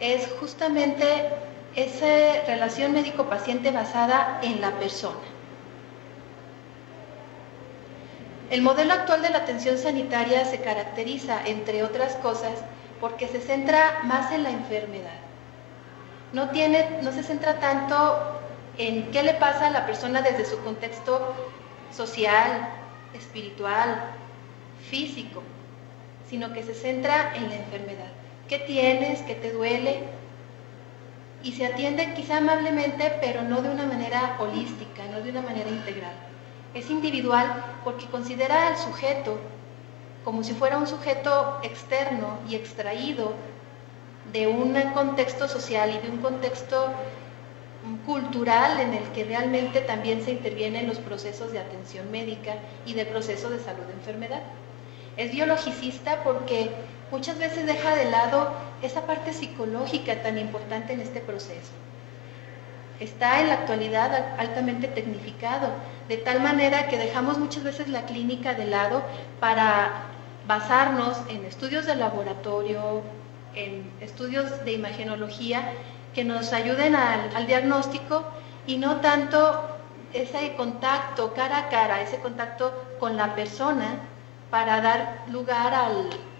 Es justamente esa relación médico-paciente basada en la persona. El modelo actual de la atención sanitaria se caracteriza, entre otras cosas, porque se centra más en la enfermedad. No se centra tanto en qué le pasa a la persona desde su contexto social, espiritual, físico, sino que se centra en la enfermedad. ¿Qué tienes? ¿Qué te duele? Y se atiende quizá amablemente, pero no de una manera holística, no de una manera integral. Es individual porque considera al sujeto como si fuera un sujeto externo y extraído de un contexto social y de un contexto cultural en el que realmente también se intervienen los procesos de atención médica y del proceso de salud-enfermedad. Es biologicista porque muchas veces deja de lado esa parte psicológica tan importante en este proceso. Está en la actualidad altamente tecnificado, de tal manera que dejamos muchas veces la clínica de lado para basarnos en estudios de laboratorio, en estudios de imagenología que nos ayuden al diagnóstico y no tanto ese contacto cara a cara, ese contacto con la persona para dar lugar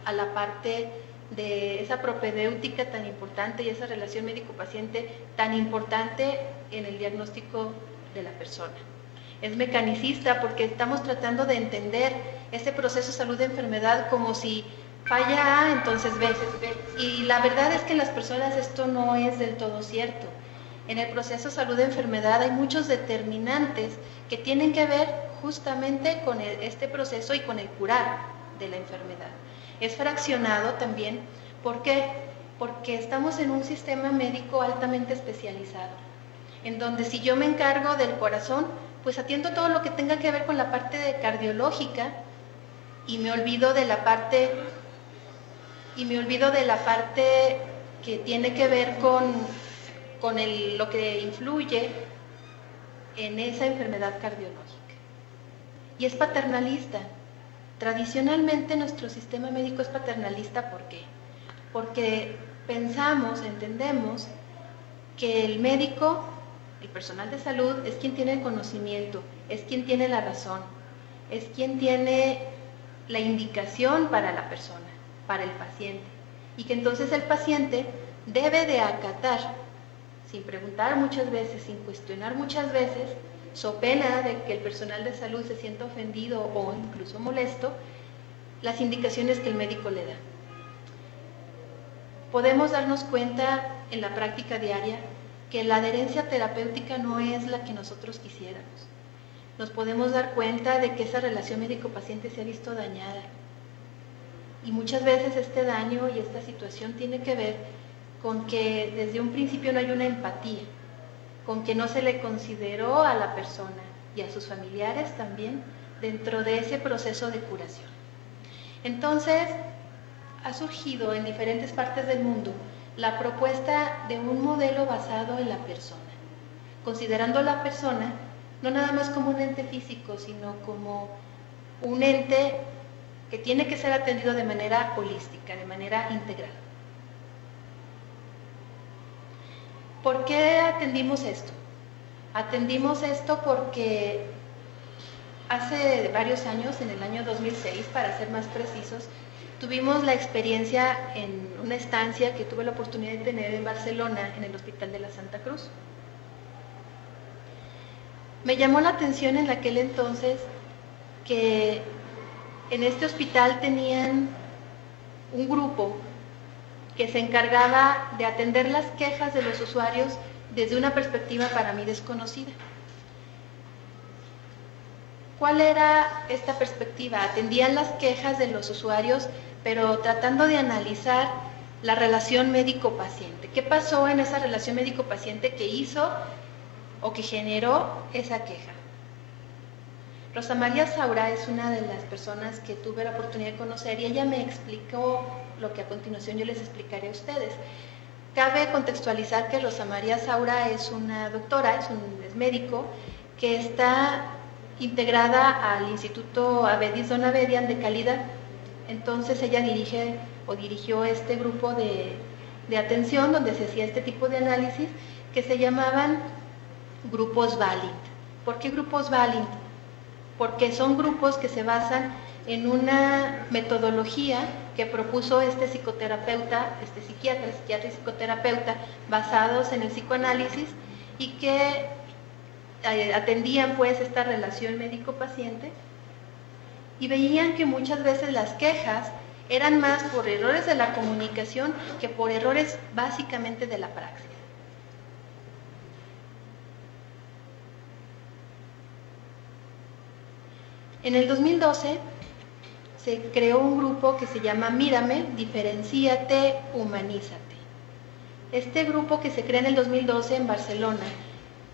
a la parte de esa propedéutica tan importante y esa relación médico-paciente tan importante en el diagnóstico de la persona. Es mecanicista porque estamos tratando de entender ese proceso salud-enfermedad como si falla A, entonces B. Y la verdad es que en las personas esto no es del todo cierto. En el proceso salud-enfermedad hay muchos determinantes que tienen que ver justamente con este proceso y con el curar de la enfermedad. Es fraccionado también, ¿por qué? Porque estamos en un sistema médico altamente especializado, en donde si yo me encargo del corazón, pues atiendo todo lo que tenga que ver con la parte cardiológica y me olvido de la parte que tiene que ver con lo que influye en esa enfermedad cardiológica. Y es paternalista. Tradicionalmente nuestro sistema médico es paternalista, ¿por qué? Porque entendemos que el médico, el personal de salud, es quien tiene el conocimiento, es quien tiene la razón, es quien tiene la indicación para la persona, para el paciente, y que entonces el paciente debe de acatar, sin preguntar muchas veces, sin cuestionar muchas veces, so pena de que el personal de salud se sienta ofendido o incluso molesto, las indicaciones que el médico le da. Podemos darnos cuenta en la práctica diaria que la adherencia terapéutica no es la que nosotros quisiéramos. Nos podemos dar cuenta de que esa relación médico-paciente se ha visto dañada. Y muchas veces este daño y esta situación tiene que ver con que desde un principio no hay una empatía, con que no se le consideró a la persona y a sus familiares también dentro de ese proceso de curación. Entonces, ha surgido en diferentes partes del mundo la propuesta de un modelo basado en la persona, considerando a la persona no nada más como un ente físico, sino como un ente que tiene que ser atendido de manera holística, de manera integral. ¿Por qué atendimos esto? Atendimos esto porque hace varios años, en el año 2006, para ser más precisos, tuvimos la experiencia en una estancia que tuve la oportunidad de tener en Barcelona, en el Hospital de la Santa Cruz. Me llamó la atención en aquel entonces que en este hospital tenían un grupo que se encargaba de atender las quejas de los usuarios desde una perspectiva para mí desconocida. ¿Cuál era esta perspectiva? Atendían las quejas de los usuarios, pero tratando de analizar la relación médico-paciente. ¿Qué pasó en esa relación médico-paciente que hizo o que generó esa queja? Rosa María Saura es una de las personas que tuve la oportunidad de conocer y ella me explicó lo que a continuación yo les explicaré a ustedes. Cabe contextualizar que Rosa María Saura es una doctora, es médico, que está integrada al Instituto Avedis Donavedian de Calidad. Entonces ella dirigió este grupo de atención donde se hacía este tipo de análisis que se llamaban grupos Valint. ¿Por qué grupos Valint? Porque son grupos que se basan en una metodología que propuso este psicoterapeuta, este psiquiatra y psicoterapeuta, basados en el psicoanálisis y que atendían pues esta relación médico-paciente y veían que muchas veces las quejas eran más por errores de la comunicación que por errores básicamente de la praxis. En el 2012 se creó un grupo que se llama Mírame, Diferencíate, Humanízate. Este grupo que se crea en el 2012 en Barcelona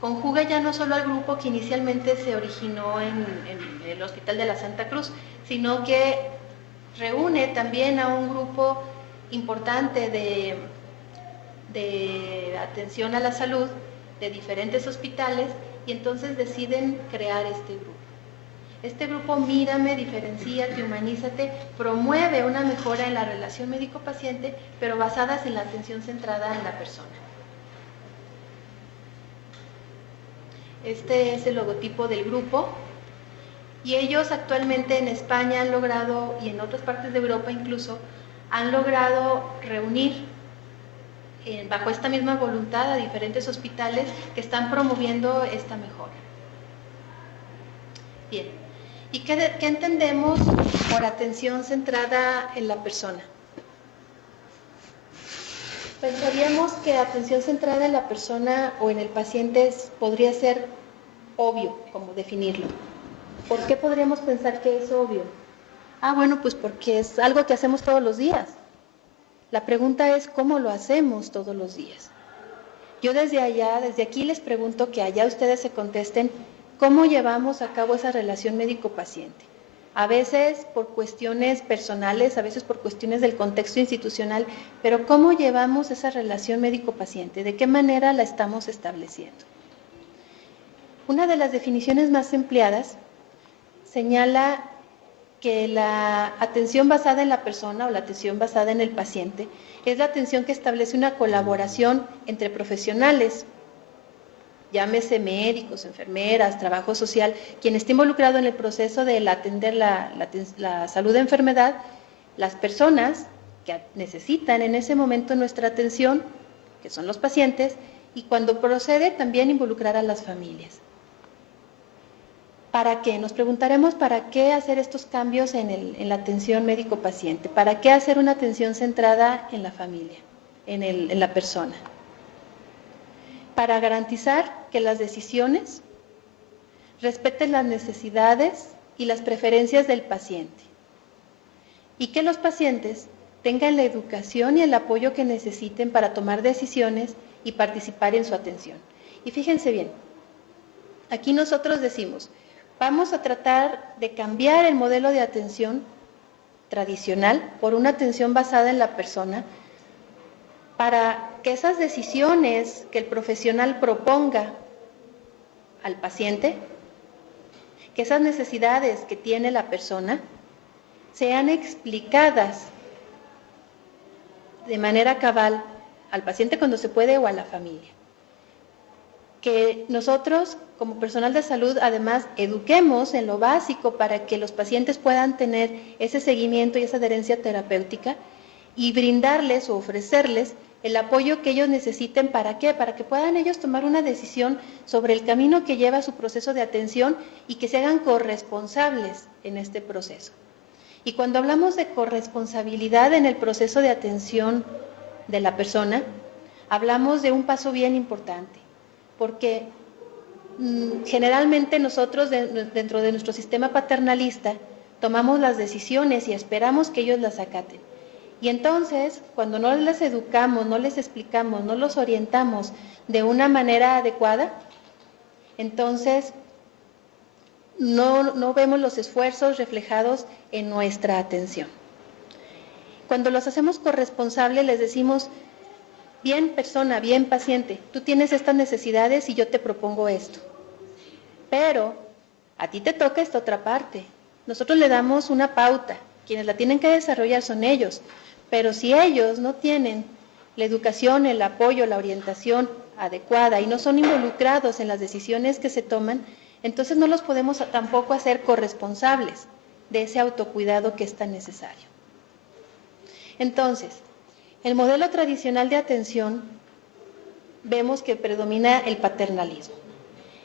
conjuga ya no solo al grupo que inicialmente se originó en el Hospital de la Santa Cruz, sino que reúne también a un grupo importante de atención a la salud de diferentes hospitales y entonces deciden crear este grupo. Este grupo Mírame, Diferencíate, Humanízate promueve una mejora en la relación médico-paciente, pero basadas en la atención centrada en la persona. Este es el logotipo del grupo y ellos actualmente en España han logrado, y en otras partes de Europa incluso, han logrado reunir bajo esta misma voluntad a diferentes hospitales que están promoviendo esta mejora. Bien, ¿y qué entendemos por atención centrada en la persona? Pensaríamos que atención centrada en la persona o en el paciente podría ser obvio, como definirlo. ¿Por qué podríamos pensar que es obvio? Bueno, pues porque es algo que hacemos todos los días. La pregunta es ¿cómo lo hacemos todos los días? Yo desde aquí les pregunto que allá ustedes se contesten ¿cómo llevamos a cabo esa relación médico-paciente? A veces por cuestiones personales, a veces por cuestiones del contexto institucional, pero ¿cómo llevamos esa relación médico-paciente? ¿De qué manera la estamos estableciendo? Una de las definiciones más empleadas señala que la atención basada en la persona o la atención basada en el paciente es la atención que establece una colaboración entre profesionales, llámese médicos, enfermeras, trabajo social, quien esté involucrado en el proceso de atender la salud de enfermedad, las personas que necesitan en ese momento nuestra atención, que son los pacientes, y cuando procede también involucrar a las familias. ¿Para qué? Nos preguntaremos para qué hacer estos cambios en la atención médico-paciente, para qué hacer una atención centrada en la familia, en la persona. Para garantizar que las decisiones respeten las necesidades y las preferencias del paciente y que los pacientes tengan la educación y el apoyo que necesiten para tomar decisiones y participar en su atención. Y fíjense bien, aquí nosotros decimos, vamos a tratar de cambiar el modelo de atención tradicional por una atención basada en la persona para que esas decisiones que el profesional proponga al paciente, que esas necesidades que tiene la persona, sean explicadas de manera cabal al paciente cuando se puede o a la familia. Que nosotros, como personal de salud, además eduquemos en lo básico para que los pacientes puedan tener ese seguimiento y esa adherencia terapéutica y brindarles o ofrecerles el apoyo que ellos necesiten. ¿Para qué? Para que puedan ellos tomar una decisión sobre el camino que lleva su proceso de atención y que se hagan corresponsables en este proceso. Y cuando hablamos de corresponsabilidad en el proceso de atención de la persona, hablamos de un paso bien importante, porque generalmente nosotros dentro de nuestro sistema paternalista tomamos las decisiones y esperamos que ellos las acaten. Y entonces, cuando no les educamos, no les explicamos, no los orientamos de una manera adecuada, entonces no vemos los esfuerzos reflejados en nuestra atención. Cuando los hacemos corresponsables, les decimos, bien persona, bien paciente, tú tienes estas necesidades y yo te propongo esto. Pero a ti te toca esta otra parte. Nosotros le damos una pauta. Quienes la tienen que desarrollar son ellos. Pero si ellos no tienen la educación, el apoyo, la orientación adecuada y no son involucrados en las decisiones que se toman, entonces no los podemos tampoco hacer corresponsables de ese autocuidado que es tan necesario. Entonces, el modelo tradicional de atención vemos que predomina el paternalismo.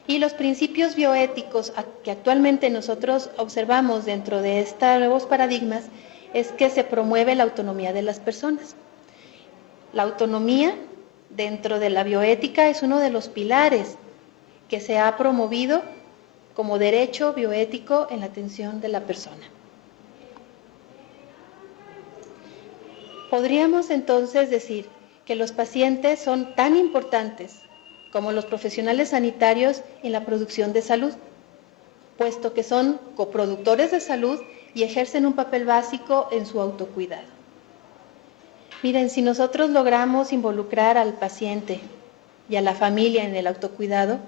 Y los principios bioéticos que actualmente nosotros observamos dentro de estos nuevos paradigmas es que se promueve la autonomía de las personas. La autonomía dentro de la bioética es uno de los pilares que se ha promovido como derecho bioético en la atención de la persona. Podríamos entonces decir que los pacientes son tan importantes como los profesionales sanitarios en la producción de salud, puesto que son coproductores de salud y ejercen un papel básico en su autocuidado. Miren, si nosotros logramos involucrar al paciente y a la familia en el autocuidado,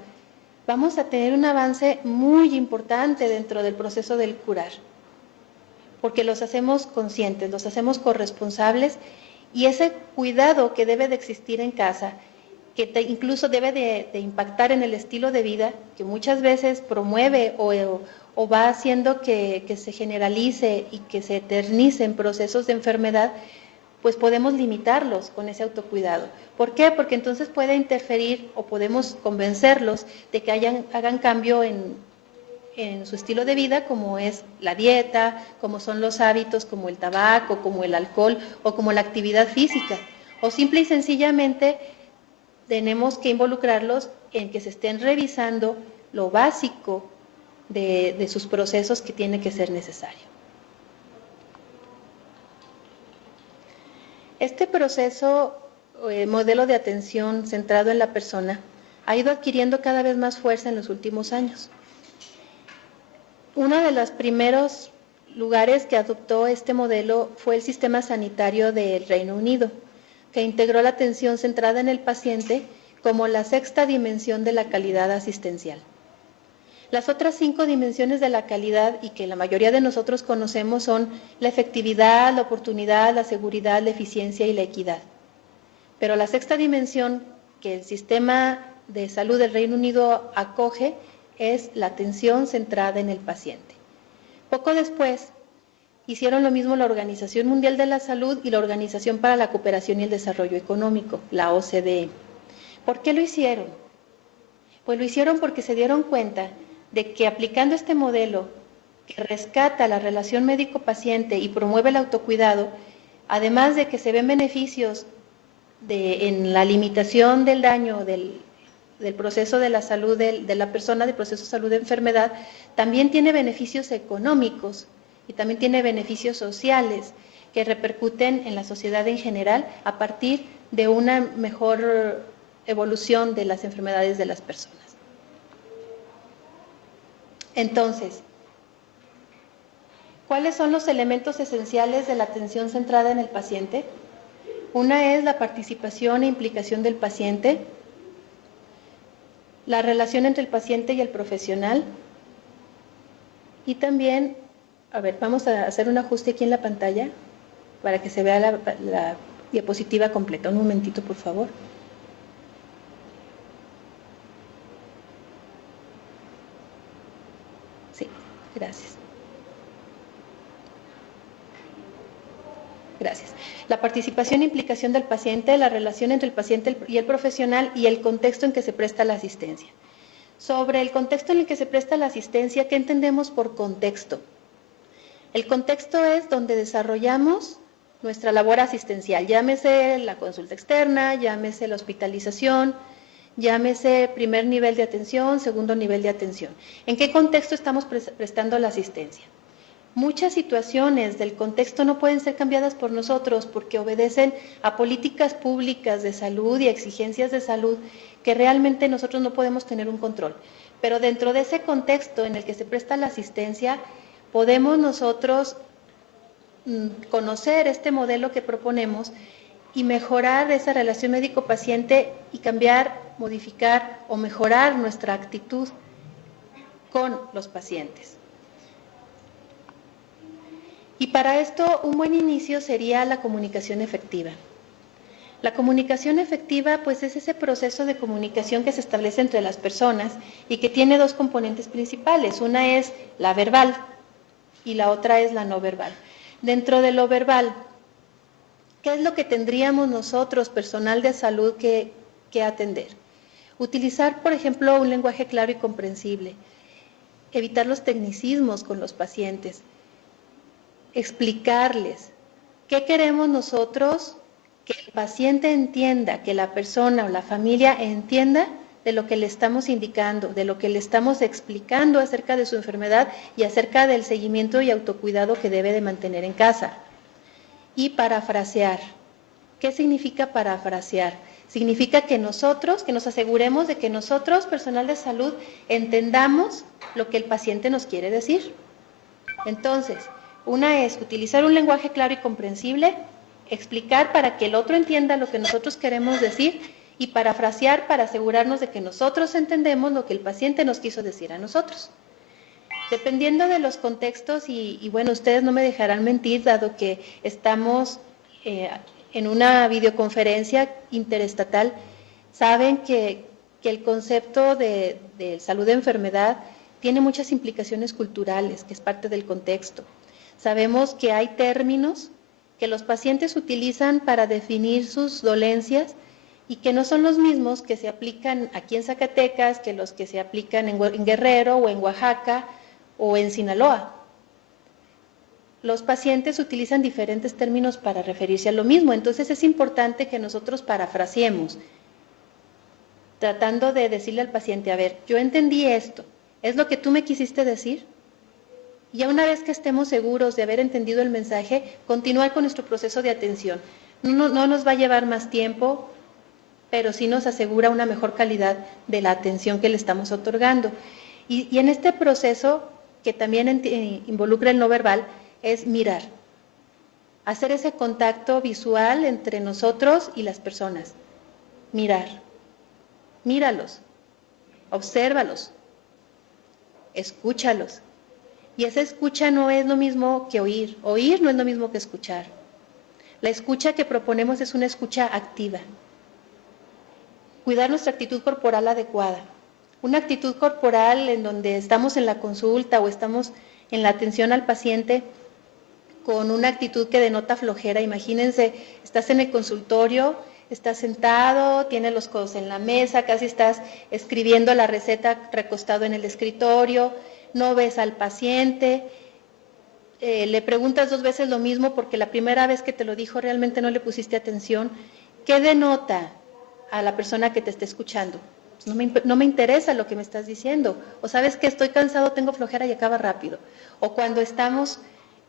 vamos a tener un avance muy importante dentro del proceso del curar, porque los hacemos conscientes, los hacemos corresponsables y ese cuidado que debe de existir en casa, que incluso debe de impactar en el estilo de vida, que muchas veces promueve o va haciendo que se generalice y que se eternice en procesos de enfermedad, pues podemos limitarlos con ese autocuidado. ¿Por qué? Porque entonces puede interferir o podemos convencerlos de que hagan cambio en su estilo de vida, como es la dieta, como son los hábitos, como el tabaco, como el alcohol o como la actividad física. O simple y sencillamente tenemos que involucrarlos en que se estén revisando lo básico de sus procesos que tiene que ser necesario. Este proceso, modelo de atención centrado en la persona, ha ido adquiriendo cada vez más fuerza en los últimos años. Uno de los primeros lugares que adoptó este modelo fue el sistema sanitario del Reino Unido, que integró la atención centrada en el paciente como la sexta dimensión de la calidad asistencial. Las otras 5 dimensiones de la calidad y que la mayoría de nosotros conocemos son la efectividad, la oportunidad, la seguridad, la eficiencia y la equidad. Pero la sexta dimensión que el sistema de salud del Reino Unido acoge es la atención centrada en el paciente. Poco después hicieron lo mismo la Organización Mundial de la Salud y la Organización para la Cooperación y el Desarrollo Económico, la OCDE. ¿Por qué lo hicieron? Pues lo hicieron porque se dieron cuenta de que aplicando este modelo que rescata la relación médico-paciente y promueve el autocuidado, además de que se ven beneficios en la limitación del daño del proceso de la salud de la persona, del proceso de salud de enfermedad, también tiene beneficios económicos y también tiene beneficios sociales que repercuten en la sociedad en general a partir de una mejor evolución de las enfermedades de las personas. Entonces, ¿cuáles son los elementos esenciales de la atención centrada en el paciente? Una es la participación e implicación del paciente, la relación entre el paciente y el profesional, y también, vamos a hacer un ajuste aquí en la pantalla para que se vea la diapositiva completa. Un momentito, por favor. Sí, gracias. Gracias. La participación e implicación del paciente, la relación entre el paciente y el profesional y el contexto en que se presta la asistencia. Sobre el contexto en el que se presta la asistencia, ¿qué entendemos por contexto? El contexto es donde desarrollamos nuestra labor asistencial, llámese la consulta externa, llámese la hospitalización, llámese primer nivel de atención, segundo nivel de atención. ¿En qué contexto estamos prestando la asistencia? Muchas situaciones del contexto no pueden ser cambiadas por nosotros porque obedecen a políticas públicas de salud y a exigencias de salud que realmente nosotros no podemos tener un control. Pero dentro de ese contexto en el que se presta la asistencia, podemos nosotros conocer este modelo que proponemos y mejorar esa relación médico-paciente y cambiar, modificar o mejorar nuestra actitud con los pacientes. Y para esto un buen inicio sería la comunicación efectiva. La comunicación efectiva pues es ese proceso de comunicación que se establece entre las personas y que tiene dos componentes principales. Una es la verbal y la otra es la no verbal. Dentro de lo verbal, ¿qué es lo que tendríamos nosotros, personal de salud, que atender? Utilizar, por ejemplo, un lenguaje claro y comprensible, evitar los tecnicismos con los pacientes, explicarles qué queremos nosotros, que el paciente entienda, que la persona o la familia entienda de lo que le estamos indicando, de lo que le estamos explicando acerca de su enfermedad y acerca del seguimiento y autocuidado que debe de mantener en casa. Y parafrasear. ¿Qué significa parafrasear? Significa que nosotros, que nos aseguremos de que nosotros, personal de salud, entendamos lo que el paciente nos quiere decir. Entonces, una es utilizar un lenguaje claro y comprensible, explicar para que el otro entienda lo que nosotros queremos decir y parafrasear para asegurarnos de que nosotros entendemos lo que el paciente nos quiso decir a nosotros. Dependiendo de los contextos, y bueno, ustedes no me dejarán mentir, dado que estamos en una videoconferencia interestatal, saben que el concepto de salud de enfermedad tiene muchas implicaciones culturales, que es parte del contexto. Sabemos que hay términos que los pacientes utilizan para definir sus dolencias y que no son los mismos que se aplican aquí en Zacatecas, que los que se aplican en Guerrero o en Oaxaca o en Sinaloa. Los pacientes utilizan diferentes términos para referirse a lo mismo, entonces es importante que nosotros parafraseemos, tratando de decirle al paciente, a ver, yo entendí esto, ¿es lo que tú me quisiste decir? Y una vez que estemos seguros de haber entendido el mensaje, continuar con nuestro proceso de atención. No nos va a llevar más tiempo, pero sí nos asegura una mejor calidad de la atención que le estamos otorgando. Y en este proceso, que también involucra el no verbal, es mirar. Hacer ese contacto visual entre nosotros y las personas. Mirar. Míralos. Obsérvalos. Escúchalos. Y esa escucha no es lo mismo que oír. Oír no es lo mismo que escuchar. La escucha que proponemos es una escucha activa. Cuidar nuestra actitud corporal adecuada. Una actitud corporal en donde estamos en la consulta o estamos en la atención al paciente con una actitud que denota flojera. Imagínense, estás en el consultorio, estás sentado, tienes los codos en la mesa, casi estás escribiendo la receta recostado en el escritorio, no ves al paciente, le preguntas 2 veces lo mismo porque la primera vez que te lo dijo realmente no le pusiste atención. ¿Qué denota a la persona que te está escuchando? Pues no me interesa lo que me estás diciendo, o sabes que estoy cansado, tengo flojera y acaba rápido. O cuando estamos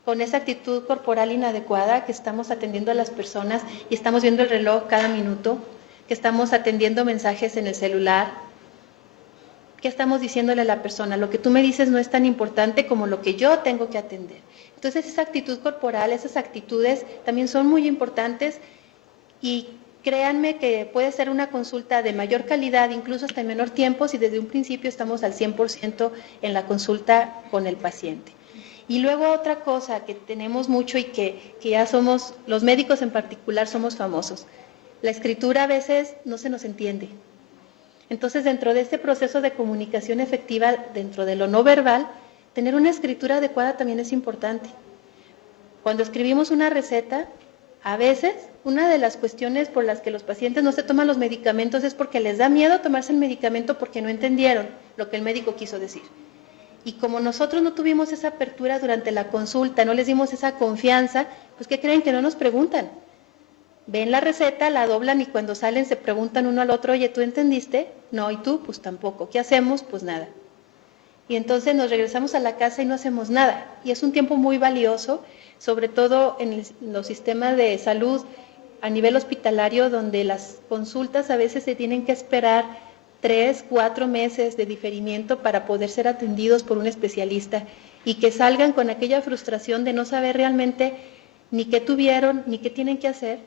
con esa actitud corporal inadecuada, que estamos atendiendo a las personas y estamos viendo el reloj cada minuto, que estamos atendiendo mensajes en el celular, ¿qué estamos diciéndole a la persona? Lo que tú me dices no es tan importante como lo que yo tengo que atender. Entonces esa actitud corporal, esas actitudes también son muy importantes y créanme que puede ser una consulta de mayor calidad, incluso hasta en menor tiempo, si desde un principio estamos al 100% en la consulta con el paciente. Y luego otra cosa que tenemos mucho y que ya somos, los médicos en particular somos famosos, la escritura a veces no se nos entiende. Entonces, dentro de este proceso de comunicación efectiva, dentro de lo no verbal, tener una escritura adecuada también es importante. Cuando escribimos una receta, a veces una de las cuestiones por las que los pacientes no se toman los medicamentos es porque les da miedo tomarse el medicamento porque no entendieron lo que el médico quiso decir. Y como nosotros no tuvimos esa apertura durante la consulta, no les dimos esa confianza, pues ¿qué creen? Que no nos preguntan. Ven la receta, la doblan y cuando salen se preguntan uno al otro, oye, ¿tú entendiste? No, ¿y tú? Pues tampoco. ¿Qué hacemos? Pues nada. Y entonces nos regresamos a la casa y no hacemos nada. Y es un tiempo muy valioso, sobre todo en los sistemas de salud a nivel hospitalario, donde las consultas a veces se tienen que esperar 3, 4 meses de diferimiento para poder ser atendidos por un especialista y que salgan con aquella frustración de no saber realmente ni qué tuvieron, ni qué tienen que hacer,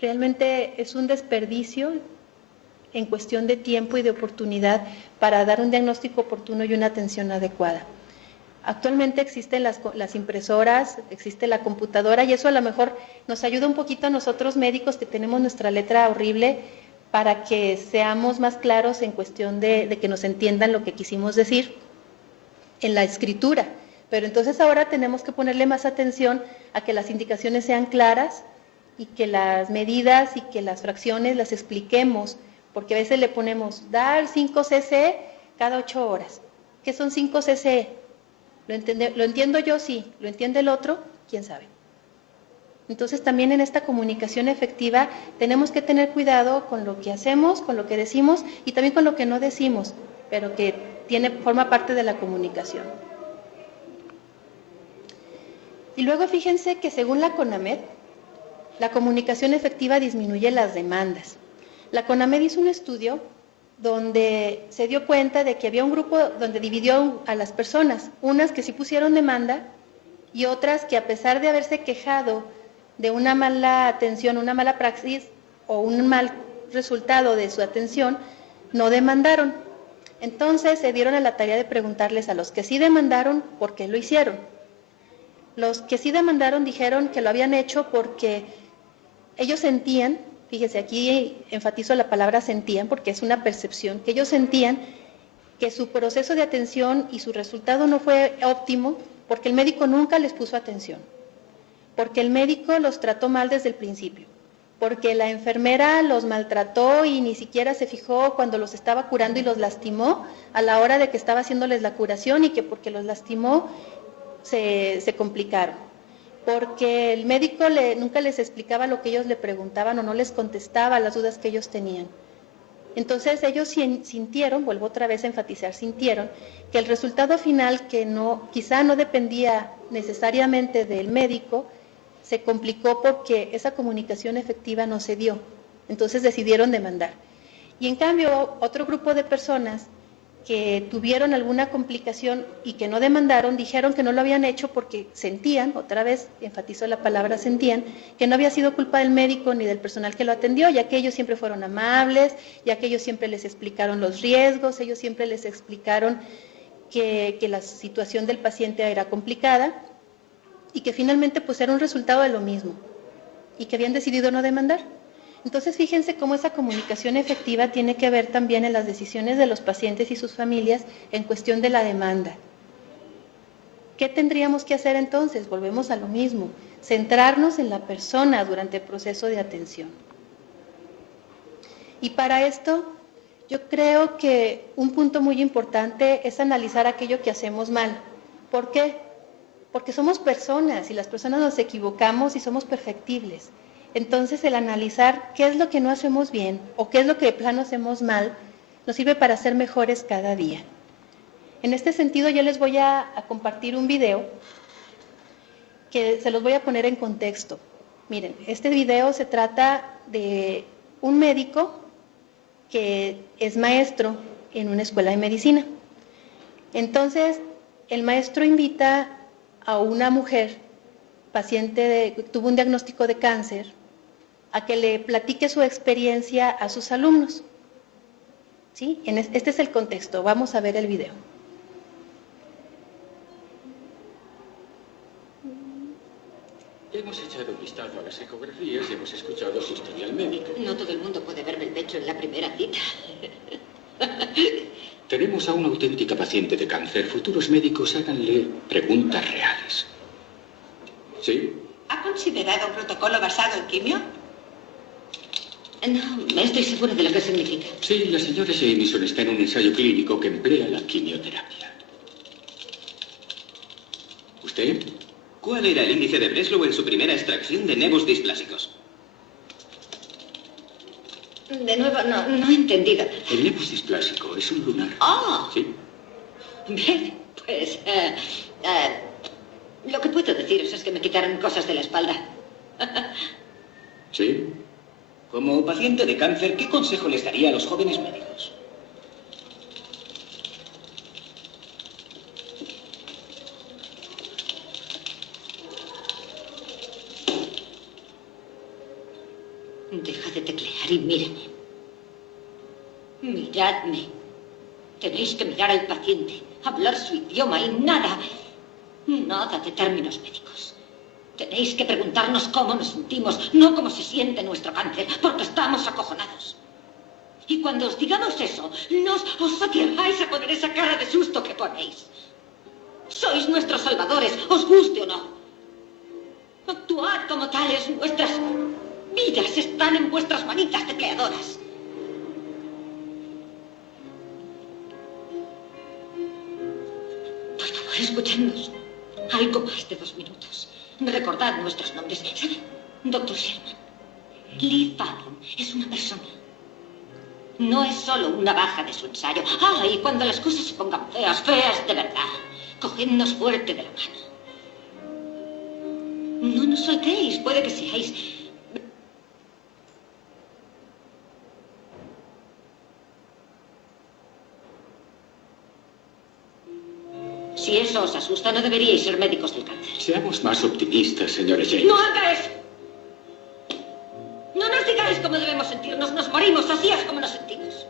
realmente es un desperdicio en cuestión de tiempo y de oportunidad para dar un diagnóstico oportuno y una atención adecuada. Actualmente existen las impresoras, existe la computadora y eso a lo mejor nos ayuda un poquito a nosotros médicos que tenemos nuestra letra horrible para que seamos más claros en cuestión de que nos entiendan lo que quisimos decir en la escritura. Pero entonces ahora tenemos que ponerle más atención a que las indicaciones sean claras y que las medidas y que las fracciones las expliquemos, porque a veces le ponemos dar 5 cc cada 8 horas. ¿Qué son 5 cc? ¿Lo entiendo yo? Sí. ¿Lo entiende el otro? ¿Quién sabe? Entonces también en esta comunicación efectiva tenemos que tener cuidado con lo que hacemos, con lo que decimos y también con lo que no decimos, pero que forma parte de la comunicación. Y luego fíjense que según la CONAMED, la comunicación efectiva disminuye las demandas. La CONAMED hizo un estudio donde se dio cuenta de que había un grupo donde dividió a las personas, unas que sí pusieron demanda y otras que a pesar de haberse quejado de una mala atención, una mala praxis o un mal resultado de su atención, no demandaron. Entonces se dieron a la tarea de preguntarles a los que sí demandaron por qué lo hicieron. Los que sí demandaron dijeron que lo habían hecho porque ellos sentían, fíjese, aquí enfatizo la palabra sentían porque es una percepción, que ellos sentían que su proceso de atención y su resultado no fue óptimo porque el médico nunca les puso atención, porque el médico los trató mal desde el principio, porque la enfermera los maltrató y ni siquiera se fijó cuando los estaba curando y los lastimó a la hora de que estaba haciéndoles la curación y que porque los lastimó se complicaron, porque el médico nunca les explicaba lo que ellos le preguntaban o no les contestaba las dudas que ellos tenían. Entonces ellos sintieron, vuelvo otra vez a enfatizar, sintieron que el resultado final, que quizá no dependía necesariamente del médico, se complicó porque esa comunicación efectiva no se dio. Entonces decidieron demandar. Y en cambio, otro grupo de personas que tuvieron alguna complicación y que no demandaron, dijeron que no lo habían hecho porque sentían, otra vez enfatizo la palabra sentían, que no había sido culpa del médico ni del personal que lo atendió, ya que ellos siempre fueron amables, ya que ellos siempre les explicaron los riesgos, ellos siempre les explicaron que la situación del paciente era complicada y que finalmente pues era un resultado de lo mismo y que habían decidido no demandar. Entonces, fíjense cómo esa comunicación efectiva tiene que ver también en las decisiones de los pacientes y sus familias en cuestión de la demanda. ¿Qué tendríamos que hacer entonces? Volvemos a lo mismo, centrarnos en la persona durante el proceso de atención. Y para esto, yo creo que un punto muy importante es analizar aquello que hacemos mal. ¿Por qué? Porque somos personas y las personas nos equivocamos y somos perfectibles. Entonces, el analizar qué es lo que no hacemos bien o qué es lo que de plano hacemos mal, nos sirve para ser mejores cada día. En este sentido, yo les voy a compartir un video que se los voy a poner en contexto. Miren, este video se trata de un médico que es maestro en una escuela de medicina. Entonces, el maestro invita a una mujer, paciente que tuvo un diagnóstico de cáncer, a que le platique su experiencia a sus alumnos. ¿Sí? Este es el contexto. Vamos a ver el video. Hemos echado un vistazo a las ecografías y hemos escuchado su historial médico. No todo el mundo puede verme el pecho en la primera cita. Tenemos a una auténtica paciente de cáncer. Futuros médicos, háganle preguntas reales. ¿Sí? ¿Ha considerado un protocolo basado en quimio? No, estoy segura de lo que significa. Sí, la señora Jamieson está en un ensayo clínico que emplea la quimioterapia. ¿Usted? ¿Cuál era el índice de Breslow en su primera extracción de nevos displásicos? De nuevo, no he entendido. El nevus displásico es un lunar. ¡Oh! ¿Sí? Bien, pues... lo que puedo deciros es que me quitaron cosas de la espalda. ¿Sí? Como paciente de cáncer, ¿qué consejo les daría a los jóvenes médicos? Deja de teclear y mírame. Miradme. Tenéis que mirar al paciente, hablar su idioma y nada de términos médicos. Tenéis que preguntarnos cómo nos sentimos, no cómo se siente nuestro cáncer, porque estamos acojonados. Y cuando os digamos eso, no os atreváis a poner esa cara de susto que ponéis. Sois nuestros salvadores, os guste o no. Actuad como tales, vuestras vidas están en vuestras manitas tecleadoras. Por favor, escuchadnos. Algo más de 2 minutos. Recordad nuestros nombres. ¿Sabe? Dr. Sherman. Lee Fallon es una persona. No es solo una baja de su ensayo. Ah, y cuando las cosas se pongan feas, feas de verdad, cogednos fuerte de la mano. No nos soltéis. Puede que seáis... Si eso os asusta, no deberíais ser médicos del cáncer. Seamos más optimistas, señora James. ¡No haga eso! No nos digáis cómo debemos sentirnos. Nos morimos, así es como nos sentimos.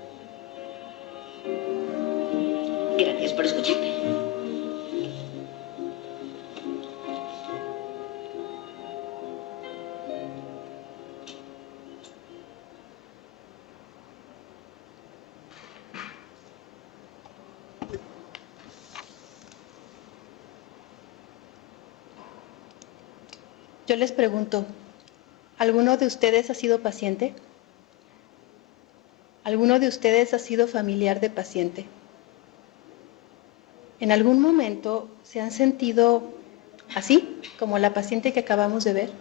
Gracias por escucharme. Yo les pregunto, ¿alguno de ustedes ha sido paciente? ¿Alguno de ustedes ha sido familiar de paciente? ¿En algún momento se han sentido así, como la paciente que acabamos de ver?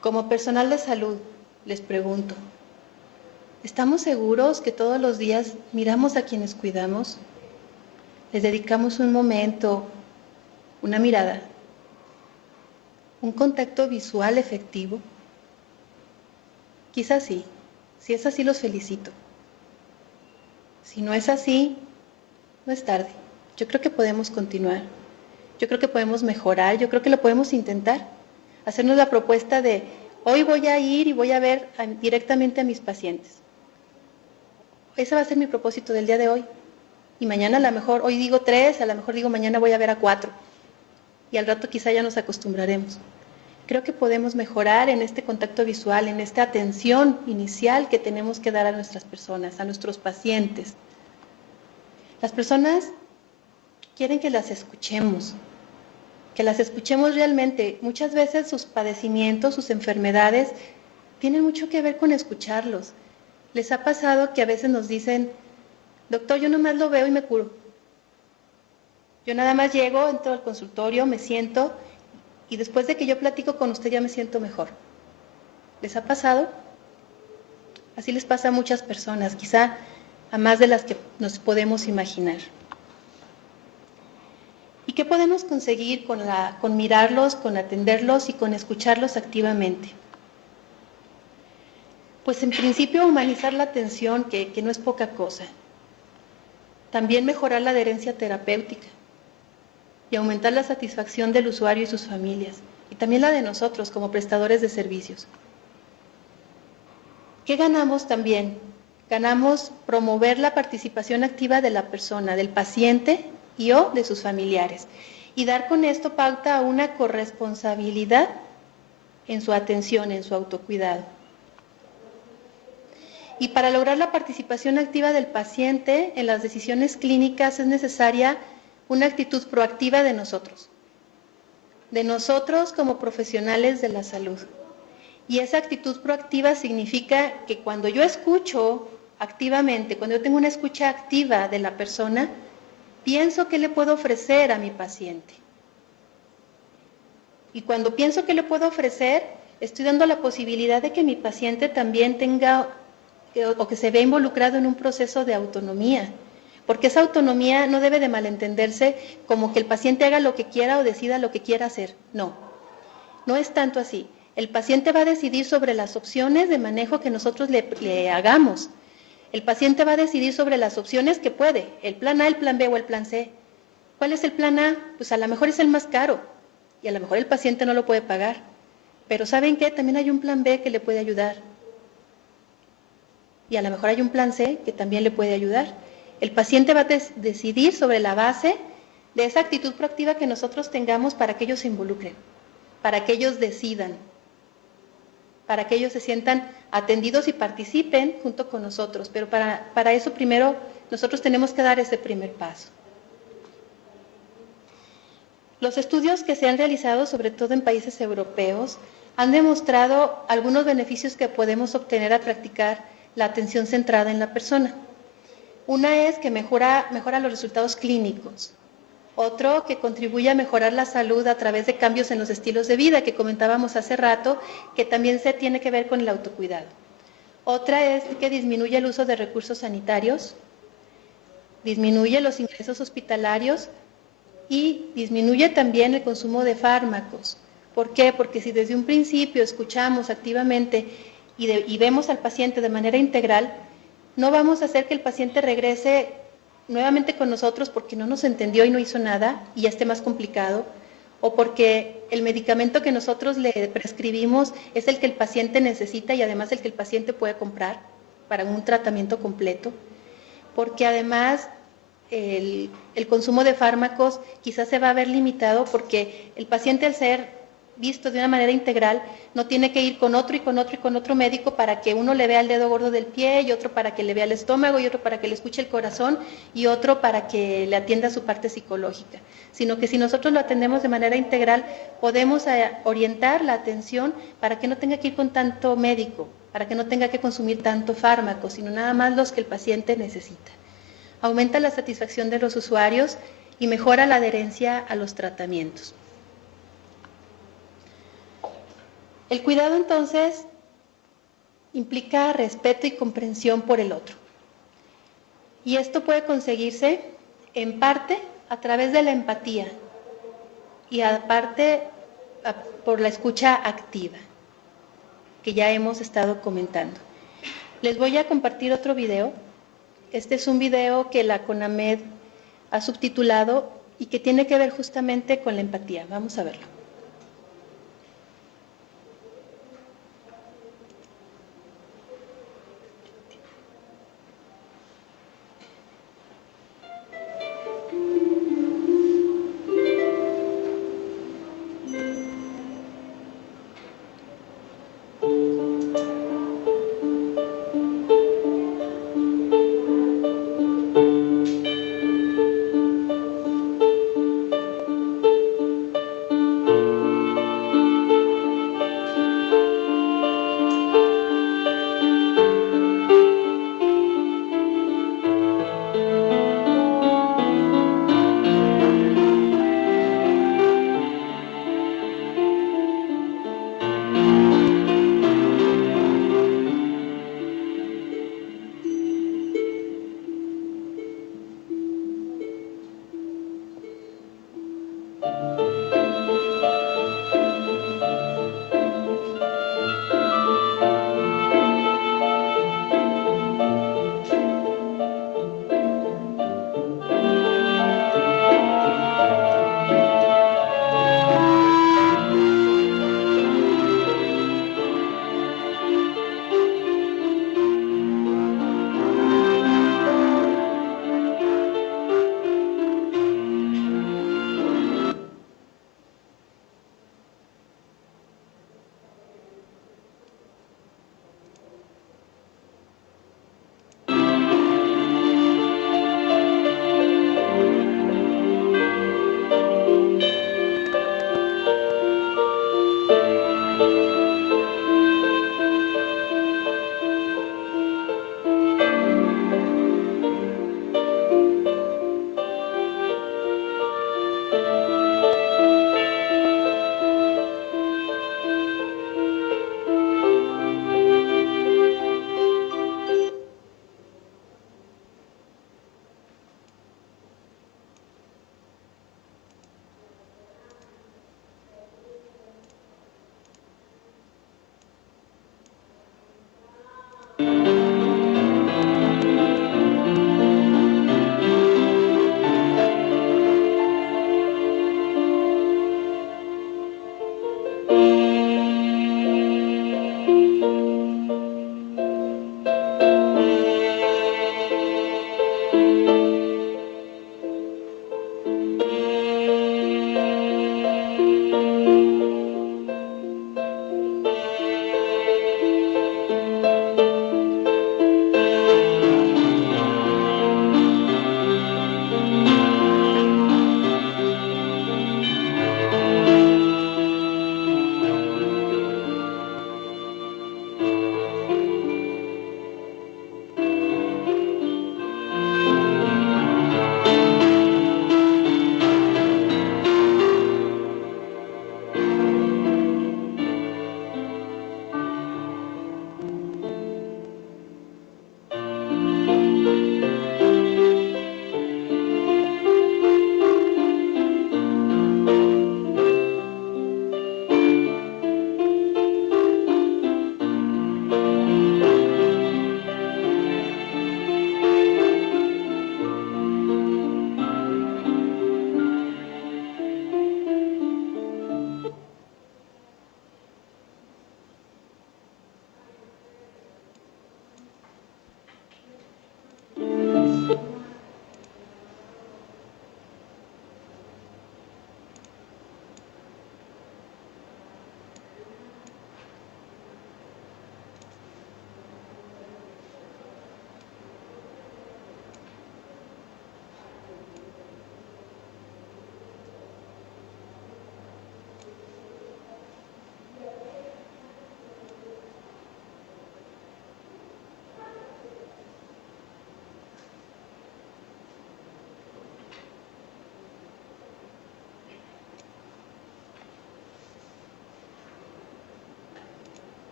Como personal de salud, les pregunto, ¿estamos seguros que todos los días miramos a quienes cuidamos? ¿Les dedicamos un momento, una mirada? ¿Un contacto visual efectivo? Quizás sí. Si es así, los felicito. Si no es así, no es tarde. Yo creo que podemos continuar. Yo creo que podemos mejorar. Yo creo que lo podemos intentar. Hacernos la propuesta de, hoy voy a ir y voy a ver directamente a mis pacientes. Ese va a ser mi propósito del día de hoy. Y mañana a lo mejor, hoy digo 3, a lo mejor digo mañana voy a ver a 4. Y al rato quizá ya nos acostumbraremos. Creo que podemos mejorar en este contacto visual, en esta atención inicial que tenemos que dar a nuestras personas, a nuestros pacientes. Las personas quieren que las escuchemos realmente. Muchas veces sus padecimientos, sus enfermedades, tienen mucho que ver con escucharlos. ¿Les ha pasado que a veces nos dicen, doctor, yo nomás lo veo y me curo? Yo nada más llego, entro al consultorio, me siento y después de que yo platico con usted ya me siento mejor. ¿Les ha pasado? Así les pasa a muchas personas, quizá a más de las que nos podemos imaginar. ¿Y qué podemos conseguir con mirarlos, con atenderlos y con escucharlos activamente? Pues en principio humanizar la atención, que no es poca cosa. También mejorar la adherencia terapéutica y aumentar la satisfacción del usuario y sus familias, y también la de nosotros como prestadores de servicios. ¿Qué ganamos también? Ganamos promover la participación activa de la persona, del paciente y o de sus familiares, y dar con esto pauta a una corresponsabilidad en su atención, en su autocuidado. Y para lograr la participación activa del paciente en las decisiones clínicas es necesaria una actitud proactiva de nosotros como profesionales de la salud. Y esa actitud proactiva significa que cuando yo escucho activamente, cuando yo tengo una escucha activa de la persona, pienso qué le puedo ofrecer a mi paciente. Y cuando pienso qué le puedo ofrecer, estoy dando la posibilidad de que mi paciente también tenga o que se vea involucrado en un proceso de autonomía. Porque esa autonomía no debe de malentenderse como que el paciente haga lo que quiera o decida lo que quiera hacer. No, no es tanto así. El paciente va a decidir sobre las opciones de manejo que nosotros le hagamos. El paciente va a decidir sobre las opciones que puede, el plan A, el plan B o el plan C. ¿Cuál es el plan A? Pues a lo mejor es el más caro y a lo mejor el paciente no lo puede pagar. Pero ¿saben qué? También hay un plan B que le puede ayudar. Y a lo mejor hay un plan C que también le puede ayudar. El paciente va a decidir sobre la base de esa actitud proactiva que nosotros tengamos para que ellos se involucren, para que ellos decidan, para que ellos se sientan atendidos y participen junto con nosotros. Pero para eso primero nosotros tenemos que dar ese primer paso. Los estudios que se han realizado, sobre todo en países europeos, han demostrado algunos beneficios que podemos obtener al practicar la atención centrada en la persona. Una es que mejora los resultados clínicos. Otro, que contribuye a mejorar la salud a través de cambios en los estilos de vida que comentábamos hace rato, que también se tiene que ver con el autocuidado. Otra es que disminuye el uso de recursos sanitarios, disminuye los ingresos hospitalarios y disminuye también el consumo de fármacos. ¿Por qué? Porque si desde un principio escuchamos activamente y vemos al paciente de manera integral, no vamos a hacer que el paciente regrese nuevamente con nosotros porque no nos entendió y no hizo nada y ya esté más complicado, o porque el medicamento que nosotros le prescribimos es el que el paciente necesita y además el que el paciente puede comprar para un tratamiento completo, porque además el consumo de fármacos quizás se va a ver limitado porque el paciente, al ser visto de una manera integral, no tiene que ir con otro y con otro y con otro médico para que uno le vea el dedo gordo del pie y otro para que le vea el estómago y otro para que le escuche el corazón y otro para que le atienda su parte psicológica, sino que si nosotros lo atendemos de manera integral podemos orientar la atención para que no tenga que ir con tanto médico, para que no tenga que consumir tanto fármaco, sino nada más los que el paciente necesita. Aumenta la satisfacción de los usuarios y mejora la adherencia a los tratamientos. El cuidado, entonces, implica respeto y comprensión por el otro. Y esto puede conseguirse, en parte, a través de la empatía y aparte por la escucha activa, que ya hemos estado comentando. Les voy a compartir otro video. Este es un video que la CONAMED ha subtitulado y que tiene que ver justamente con la empatía. Vamos a verlo.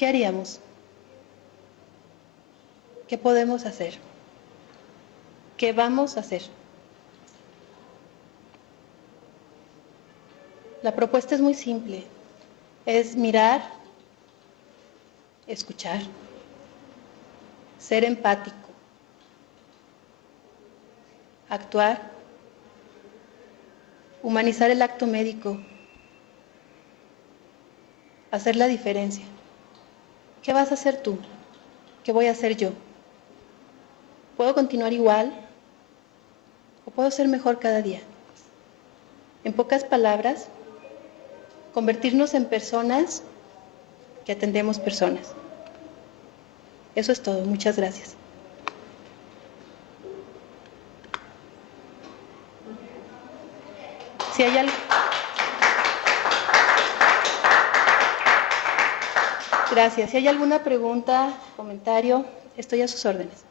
¿qué haríamos? ¿Qué podemos hacer? ¿Qué vamos a hacer? La propuesta es muy simple. Es mirar, escuchar, ser empático, actuar, humanizar el acto médico, hacer la diferencia. ¿Qué vas a hacer tú? ¿Qué voy a hacer yo? ¿Puedo continuar igual o puedo ser mejor cada día? En pocas palabras, convertirnos en personas que atendemos personas. Eso es todo. Muchas gracias. Si hay algo... Gracias. Si hay alguna pregunta, comentario, estoy a sus órdenes.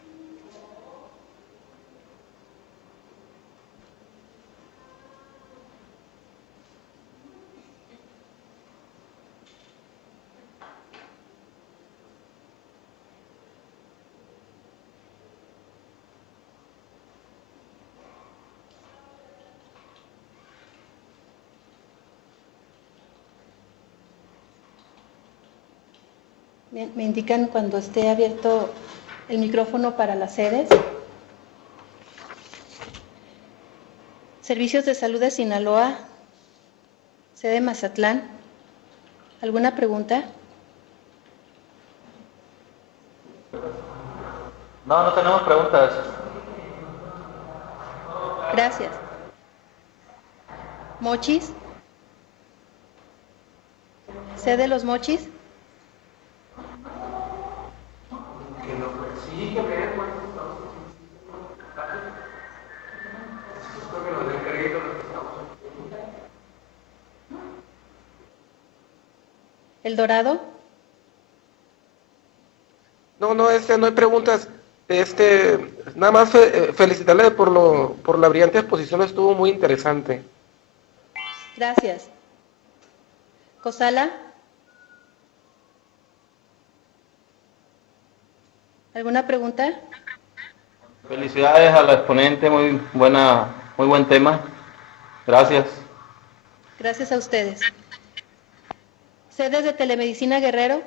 Bien, me indican cuando esté abierto el micrófono para las sedes. Servicios de Salud de Sinaloa, sede Mazatlán. ¿Alguna pregunta? No, no tenemos preguntas. Gracias. ¿Mochis? ¿Sede Los Mochis? ¿El Dorado? No, no hay preguntas. Nada más felicitarle por la brillante exposición, estuvo muy interesante. Gracias. ¿Cosala? ¿Alguna pregunta? Felicidades a la exponente, muy buen tema. Gracias. Gracias a ustedes. ¿Sedes de Telemedicina Guerrero?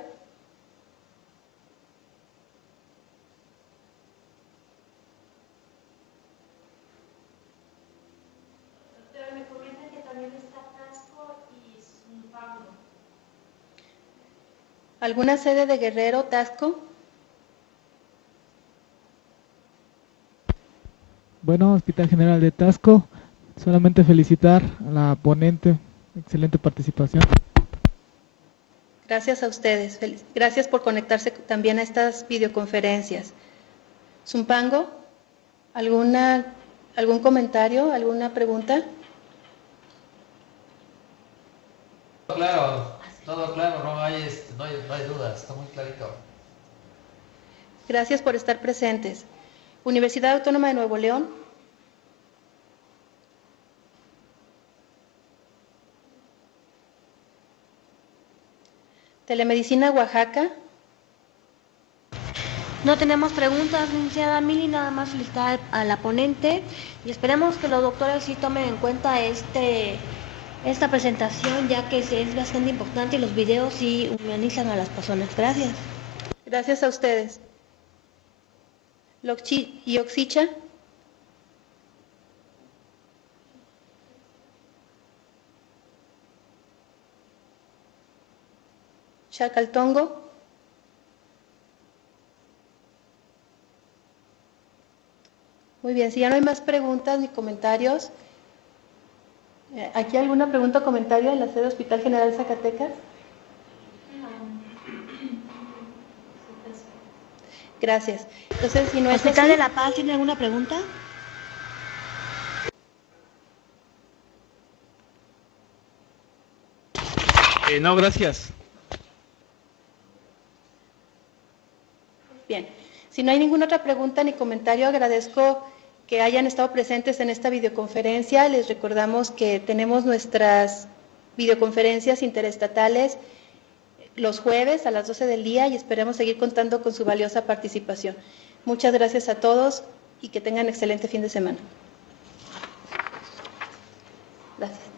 Doctora, me comentan que también está Tasco y Zumpango. ¿Alguna sede de Guerrero, Tasco? Bueno, Hospital General de Tasco, solamente felicitar a la ponente, excelente participación. Gracias a ustedes. Gracias por conectarse también a estas videoconferencias. Zumpango, ¿algún comentario, alguna pregunta? Todo claro, no hay dudas, está muy clarito. Gracias por estar presentes. Universidad Autónoma de Nuevo León. Telemedicina Oaxaca. No tenemos preguntas, licenciada Mili, nada más felicitar a la ponente y esperemos que los doctores sí tomen en cuenta esta presentación, ya que es bastante importante y los videos sí humanizan a las personas. Gracias. Gracias a ustedes. ¿Y Oxicha? Chacaltongo. Muy bien, si ya no hay más preguntas ni comentarios, ¿aquí alguna pregunta o comentario en la sede Hospital General Zacatecas? Gracias. Entonces, si no es ¿Hospital así, de La Paz tiene alguna pregunta? No, gracias. bien. Si no hay ninguna otra pregunta ni comentario, agradezco que hayan estado presentes en esta videoconferencia. Les recordamos que tenemos nuestras videoconferencias interestatales los jueves a las 12 del día y esperemos seguir contando con su valiosa participación. Muchas gracias a todos y que tengan excelente fin de semana. Gracias.